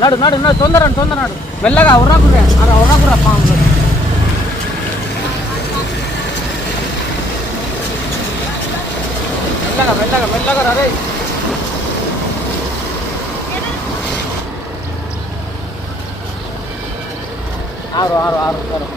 నడు నడు నడు తొందర తొందర నడు మెల్లగా ఉర్రాకురా ఉర్రాకురా పాములు మెల్లగా మెల్లగా మెల్లగా రే ఆరు ఆరు ఆరు ఆరు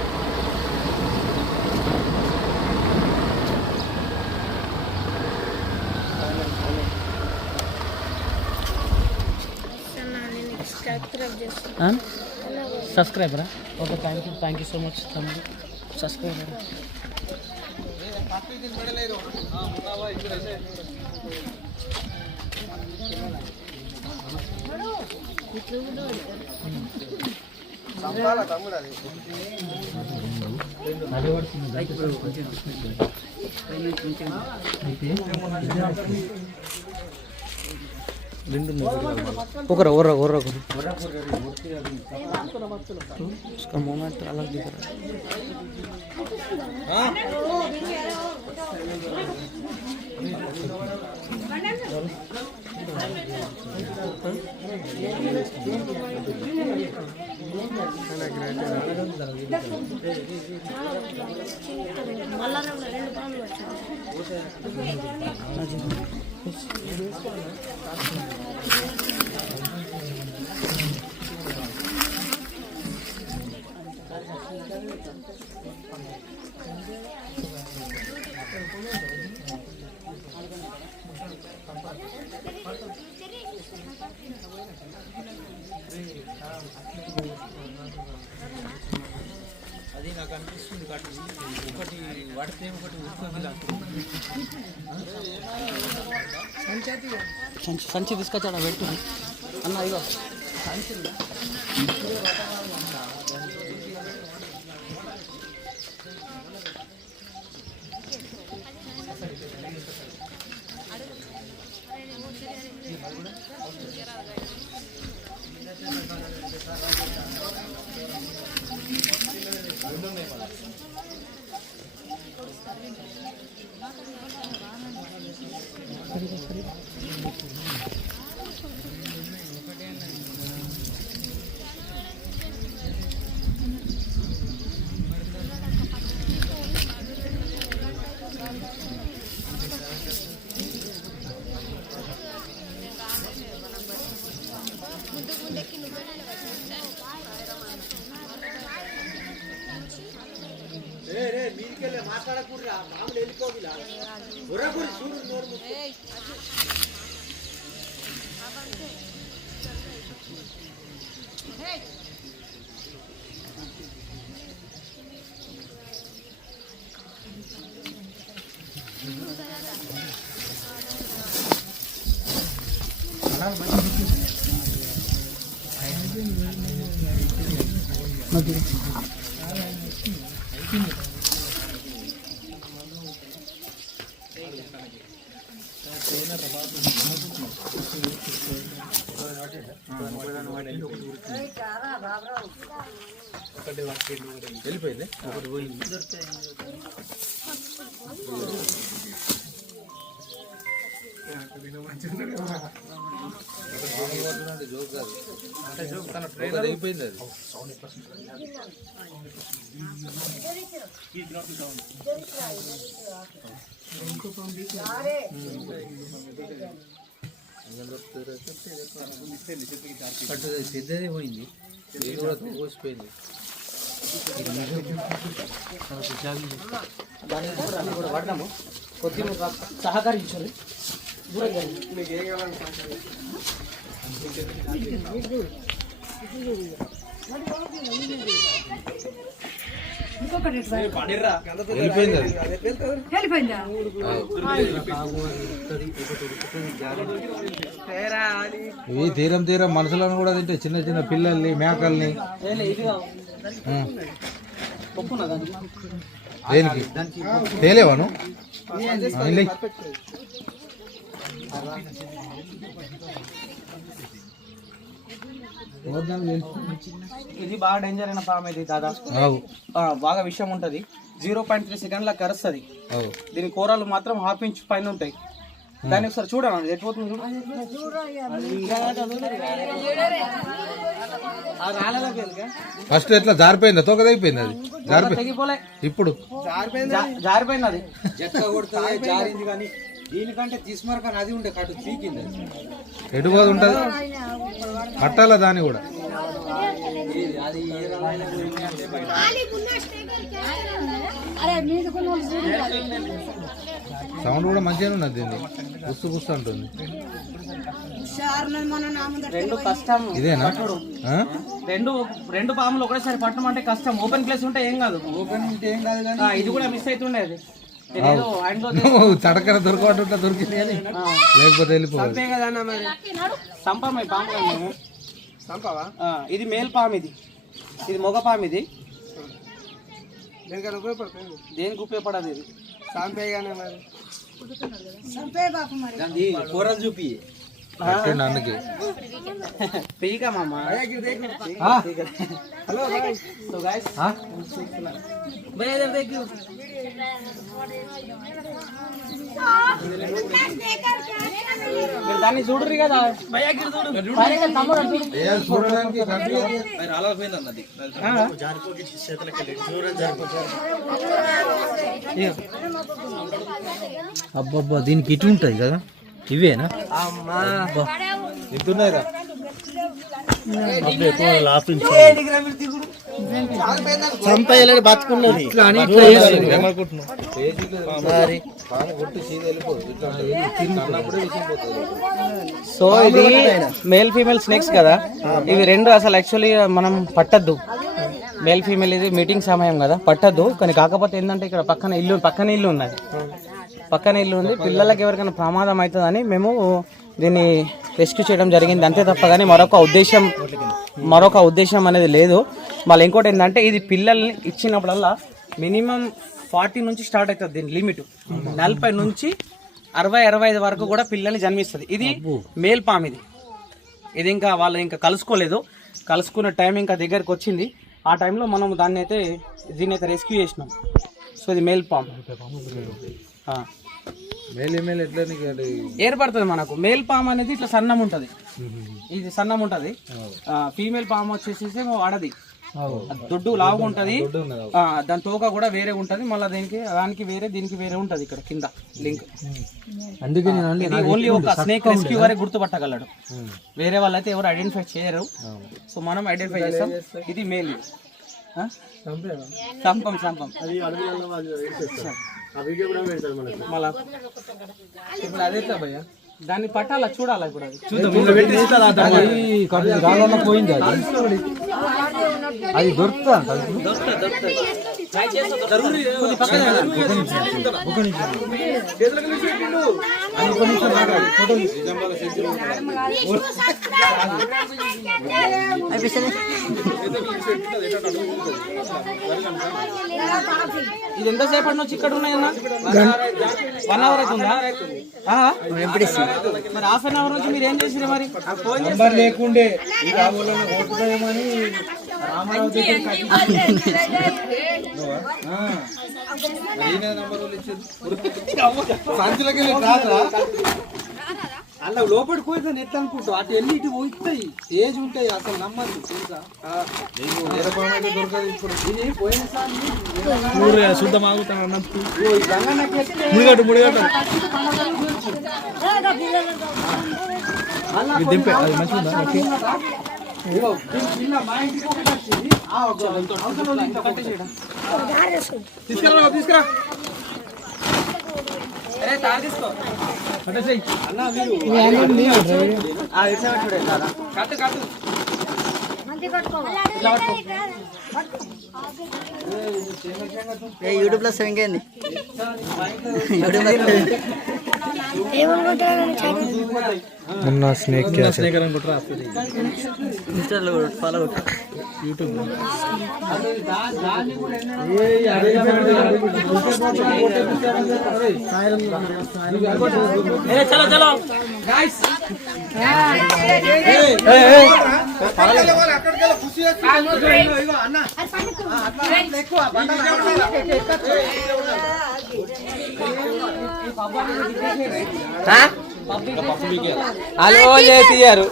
సబ్స్క్రైబరా okay thank you so much తమ్ముడు సబ్స్క్రైబర్ ఒకరా ఓర్రా ఓర్రా उसका मोमेंट अलग दिख रहा అది నాకు అనిపిస్తుంది ఒకటి వాడితే ఒకటి సంచి తీసుకొచ్చాడు పెడుతుంది అన్న ఇగో సంచి మాట్లాడకూడరా మామూలు వెళ్ళిపోదులా ఉర్రకూరి చూడు నోరు వెళ్ళిపోయింది ఒకటి పోయింది జోక్ కాదు అంటే జోక్ తన ట్రైలర్ అయిపోయింది అది సిద్ధదే పోయింది ఇది కూడా కోసిపోయింది దాన్ని కూడా పడ్డాము కొద్దిగా సహకరించారు ఇవి తీరం తీరం మనుషులను కూడా తింటే చిన్న చిన్న పిల్లల్ని మేకల్ని దేనికి తేలేవాను ఇది బాగా డేంజర్ అయిన పాము ఇది దాదా, బాగా విషయం ఉంటది. 0.3 సెకండ్ల కరుస్తుంది. దీని కూరలు మాత్రం 1/2 ఇంచ్ పైన ఉంటాయి. దాన్ని ఒకసారి చూడండి ఎట్టిపోతుంది ఫస్ట్ ఎట్లా జారిపోయిందా తోక తెగిపోయింది అది తెగిపోలే ఇప్పుడు జారిపోయింది అది జక్క కొడుతుంది జారింది కానీ దీనికంటే తీసుమరకని అది ఉండే కట్టు చీకింది ఎటుపోదు ఉంటుంది కట్టాల దాన్ని కూడా అది ఏ రకమైన సౌండ్ కూడా మంచిగానే ఉన్నది దీన్ని గుస్తు గుస్తు అంటుంది. రెండు కష్టం ఇదేనా రెండు పాములు ఒకటేసారి పట్టడం అంటే కష్టం. ఓపెన్ ప్లేస్ ఉంటే ఏం కాదు, ఓపెన్ ఉంటే ఏం కాదు కానీ ఇది కూడా మిస్ అవుతుండే. అది చడకర దొరకకుండా దొరికింది కానీ లేకపోతే వెళ్ళిపోవాలి. సంపమే పాము మేము సంపవా. ఇది మేల్ పాము, ఇది మొగ పాము. ఇది దేనికి ఉపయోగపడదు. ఇది కూరలు చూపి అందుకే పీకా మామ. హలో సో గైస్ మీరు దాన్ని చూడరు కదా అబ్బబ్బా దీనికి ఇటు ఉంటుంది కదా ఇవేనా ఎంతున్నాయిరా చంపేయాలని బతుకున్నది సో ఇది మేల్ ఫీమేల్ స్నేక్స్ కదా, ఇవి రెండు అసలు యాక్చువల్లీ మనం పట్టద్దు. మేల్ ఫీమేల్ ఇది మీటింగ్ సమయం కదా, పట్టద్దు. కానీ కాకపోతే ఏంటంటే ఇక్కడ పక్కన ఇల్లు ఉన్నది, పక్కన ఇల్లు ఉంది. పిల్లలకి ఎవరికైనా ప్రమాదం అవుతుందని మేము దీన్ని రెస్క్యూ చేయడం జరిగింది, అంతే తప్ప కానీ మరొక ఉద్దేశం అనేది లేదు. మళ్ళీ ఇంకోటి ఏంటంటే ఇది పిల్లల్ని ఇచ్చినప్పుడల్లా మినిమం 40 నుంచి స్టార్ట్ అవుతుంది. దీని లిమిట్ 40 నుంచి 60-65 వరకు కూడా పిల్లల్ని జన్మిస్తుంది. ఇది మేల్ పామ్. ఇది ఇంకా వాళ్ళు ఇంకా కలుసుకునే టైం ఇంకా దగ్గరకు వచ్చింది. ఆ టైంలో మనం దీన్ని అయితే రెస్క్యూ చేసినాం. సో ఇది మేల్ పామ్. ఏర్పడుతుంది మనకు. మేల్ పామ్ అనేది ఇట్లా సన్నం ఉంటుంది, ఇది సన్నం ఉంటుంది. ఫీమేల్ పామ్ వచ్చేసి వాడది దొడ్డు లావుగా ఉంటుంది, దాని తోక కూడా వేరే ఉంటుంది. మళ్ళీ దానికి వేరే దీనికి వేరే ఉంటుంది. ఇక్కడ కింద లింక్. అందుకే ఓన్లీ ఒక స్నేక్ రెస్క్యూ వరకు గుర్తుపట్టగలడు, వేరే వాళ్ళైతే ఎవరు ఐడెంటిఫై చేయరు. సో మనం ఐడెంటిఫై చేస్తాం. ఇది మేల్. సంపం మళ్ళా ఇప్పుడు అదే భయ్యా, దాన్ని పట్టాలా చూడాలా. ఇప్పుడు అది పోయింది అది దొరుకుతా ఇది ఎంతసేపటి నుంచి ఇక్కడ ఉన్నాయన్నా? 1 అవర్ అవుతుందా? మరి హాఫ్ అన్ అవర్ నుంచి మీరు ఏం చేసిరు? మరి ఫోన్ లేకుండే అలా లోపలికి పోయితే ఎట్లా అనుకుంటా అటు వెళ్ళి ఇటు పోయిస్తాయి ఏజ్ ఉంటాయి అసలు నమ్మదు తెలుసా. ఇది పోయిన శుద్ధం ఆగుతాను తీసుకురా తీసుకో యూట్యూబ్ లో సెంగేంది మొన్న స్నేక్ ఇన్స్టాలో ఫాలో యూట్యూబ్ చలో హలో చేసియారు